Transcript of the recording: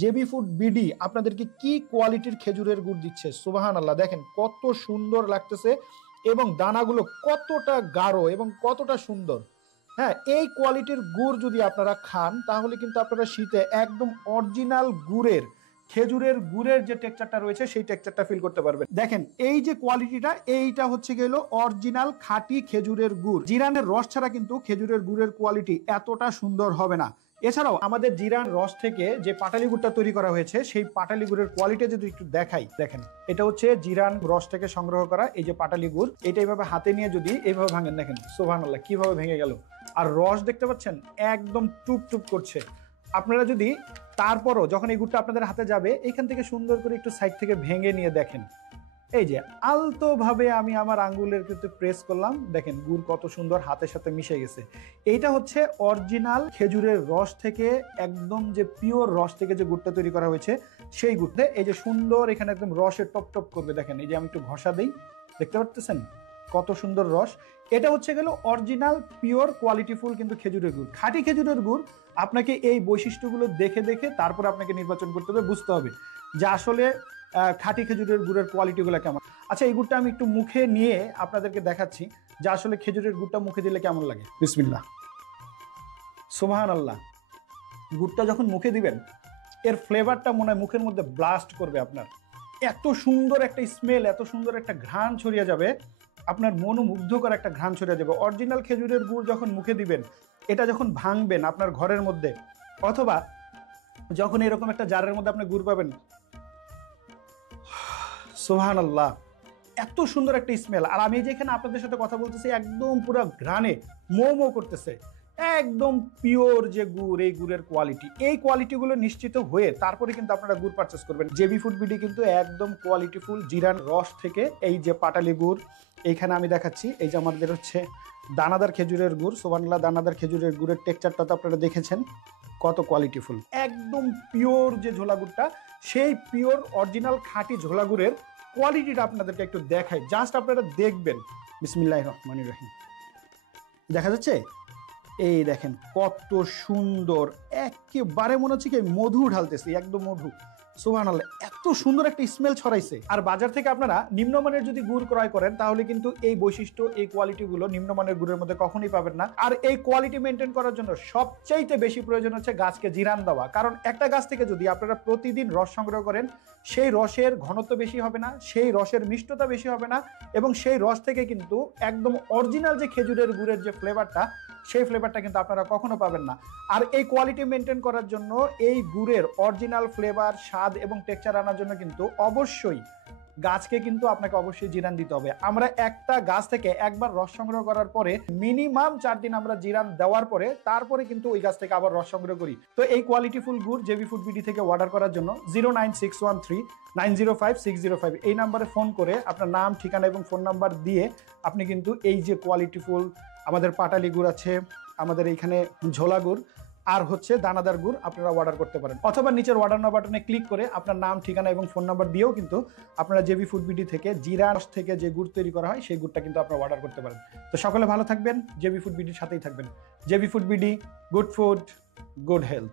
JB food BD আপনাদেরকে কি কোয়ালিটির খেজুরের গুড় দিচ্ছে, সুবহানাল্লাহ। দেখেন কত সুন্দর লাগতেছে এবং দানাগুলো কতটা গাঢ় এবং কতটা সুন্দর। হ্যাঁ, এই কোয়ালিটির গুড় যদি আপনারা খান তাহলে কিন্তু আপনারা শীতে একদম অরিজিনাল গুড়ের খেজুরের গুড়ের যে টেক্সচারটা রয়েছে সেই টেক্সচারটা ফিল করতে পারবেন। দেখেন এই যে কোয়ালিটিটা, এইটা হচ্ছে গেল অরিজিনাল খাঁটি খেজুরের গুড়। জিরানের রস ছাড়া কিন্তু খেজুরের গুড়ের কোয়ালিটি এতটা সুন্দর হবে না। এছাড়াও আমাদের জিরান রস থেকে যে পাটালি গুড়টা তৈরি করা হয়েছে সেই পাটালি গুড়ের কোয়ালিটি যদি একটু দেখাই, দেখেন এটা হচ্ছে জিরান রস থেকে সংগ্রহ করা এই যে পাটালি গুড়। এটা এইভাবে হাতে নিয়ে যদি এইভাবে ভাঙেন, দেখেন সুবহানাল্লাহ কিভাবে ভেঙে গেল। আর রস দেখতে পাচ্ছেন একদম টুপ টুপ করছে। আপনারা যদি তারপরও যখন এই গুড়টা আপনাদের হাতে যাবে এখান থেকে সুন্দর করে একটু সাইড থেকে ভেঙে নিয়ে দেখেন, এই যে আলতো ভাবে আমি আমার আঙ্গুলের কিন্তু প্রেস করলাম, দেখেন গুড় কত সুন্দর হাতের সাথে মিশে গেছে। এইটা হচ্ছে অরিজিনাল খেজুরের রস থেকে, একদম যে পিওর রস থেকে যে গুড়টা তৈরি করা হয়েছে সেই গুড়টা। এই যে সুন্দর এখানে একদম রসের টপ টপ করবে, দেখেন এই যে আমি একটু ঘষা দিই, দেখতে পাচ্ছেন কত সুন্দর রস। এটা হচ্ছে গেল অরিজিনাল পিওর কোয়ালিটিফুল কিন্তু খেজুরের গুড়, খাঁটি খেজুরের গুড়। আপনাকে এই বৈশিষ্ট্যগুলো দেখে দেখে তারপর আপনাকে নির্বাচন করতে হবে, বুঝতে হবে যে আসলে খাঁটি খেজুরের গুড়ের কোয়ালিটিগুলো কেমন। আচ্ছা, এই গুড়টা আমি একটু মুখে নিয়ে আপনাদেরকে দেখাচ্ছি যে আসলে খেজুরের গুড়টা মুখে দিলে কেমন লাগে। বিসমিল্লাহ, সুবহানাল্লাহ। গুড়টা যখন মুখে দিবেন এর ফ্লেভারটা মনে হয় মুখের মধ্যে ব্লাস্ট করবে আপনার। এত সুন্দর একটা স্মেল, এত সুন্দর একটা ঘ্রাণ ছড়িয়ে যাবে, আপনার মনোমুগ্ধকর একটা ঘ্রাণ ছড়িয়ে যাবে। অরিজিনাল খেজুরের গুড় যখন মুখে দিবেন, এটা যখন ভাঙবেন আপনার ঘরের মধ্যে, অথবা যখন এরকম একটা জারের মধ্যে আপনি গুড় পাবেন, সুবহানাল্লাহ এত সুন্দর একটা স্মেল। আর আমি যেখানে আপনাদের সাথে কথা বলতেছি একদম পুরো ঘ্রাণে মো মো করতেছে, একদম পিওর যে গুড়, এই গুড়ের কোয়ালিটি, এই কোয়ালিটিগুলো নিশ্চিত হয়ে তারপরে কিন্তু আপনারা গুড় পারচেস করবেন। জেবি ফুড বিডি কিন্তু একদম কোয়ালিটিফুল জিরান রস থেকে এই যে পাটালি গুড় এইখানে আমি দেখাচ্ছি, এই যে আমাদের হচ্ছে দানাদার খেজুরের গুড়, সুবহানাল্লাহ দানাদার খেজুরের গুড়ের টেক্সচারটা তো আপনারা দেখেছেন কত কোয়ালিটিফুল। একদম পিওর যে ঝোলা গুড়টা, সেই পিওর অরিজিনাল খাঁটি ঝোলা গুড়ের কোয়ালিটিটা আপনাদেরকে একটু দেখাই, জাস্ট আপনারা দেখবেন। বিসমিল্লাহির রহমানির রহিম, দেখা যাচ্ছে এই দেখেন কত সুন্দর, একেবারে মনে হচ্ছে কি মধু ঢালতেছি, একদম মধু। সুবহানাল্লাহ এত সুন্দর একটা স্মেল ছড়াইছে। আর বাজার থেকে আপনারা নিম্নমানের যদি গুড় ক্রয় করেন তাহলে কিন্তু এই বৈশিষ্ট্য, এই কোয়ালিটিগুলো নিম্নমানের গুড়ের মধ্যে কখনোই পাবেন না। আর এই কোয়ালিটি মেনটেন করার জন্য সবচাইতে বেশি প্রয়োজন হচ্ছে গাছকে জিরান দেওয়া। কারণ একটা গাছ থেকে যদি আপনারা প্রতিদিন রস সংগ্রহ করেন, সেই রসের ঘনত্ব বেশি হবে না, সেই রসের মিষ্টতা বেশি হবে না, এবং সেই রস থেকে কিন্তু একদম অরিজিনাল যে খেজুরের গুড়ের যে ফ্লেভারটা, সেই ফ্লেভারটা কিন্তু আপনারা কখনো পাবেন না। আর এই কোয়ালিটি মেনটেন করার জন্য, এই গুড়ের অরিজিনাল ফ্লেভার, স্বাদ এবং টেক্সচার আনার জন্য কিন্তু অবশ্যই গাছকে কিন্তু আপনাকে অবশ্যই জিরান দিতে হবে। আমরা একটা গাছ থেকে একবার রস সংগ্রহ করার পরে মিনিমাম 4 দিন আমরা জিরান দেওয়ার পরে তারপরে কিন্তু ওই গাছ থেকে আবার রস সংগ্রহ করি। তো এই কোয়ালিটিফুল গুড় জেবি ফুড বিডি থেকে অর্ডার করার জন্য 09613905605 এই নাম্বারে ফোন করে আপনার নাম, ঠিকানা এবং ফোন নাম্বার দিয়ে আপনি কিন্তু এই যে কোয়ালিটিফুল আমাদের পাটালি গুড় আছে, আমাদের এইখানে ঝোলা গুড় আর হচ্ছে দানাদার গুড় আপনারা অর্ডার করতে পারেন। অথবা নিচের অর্ডার নাও বাটনে ক্লিক করে আপনার নাম, ঠিকানা এবং ফোন নাম্বার দিয়েও কিন্তু আপনারা জেবি ফুড বিডি থেকে জিরা রস থেকে যে গুড় তৈরি করা হয় সেই গুড়টা কিন্তু আপনারা অর্ডার করতে পারেন। তো সকলে ভালো থাকবেন, জেবি ফুড বিডির সাথেই থাকবেন। JB food BD, good food, good health.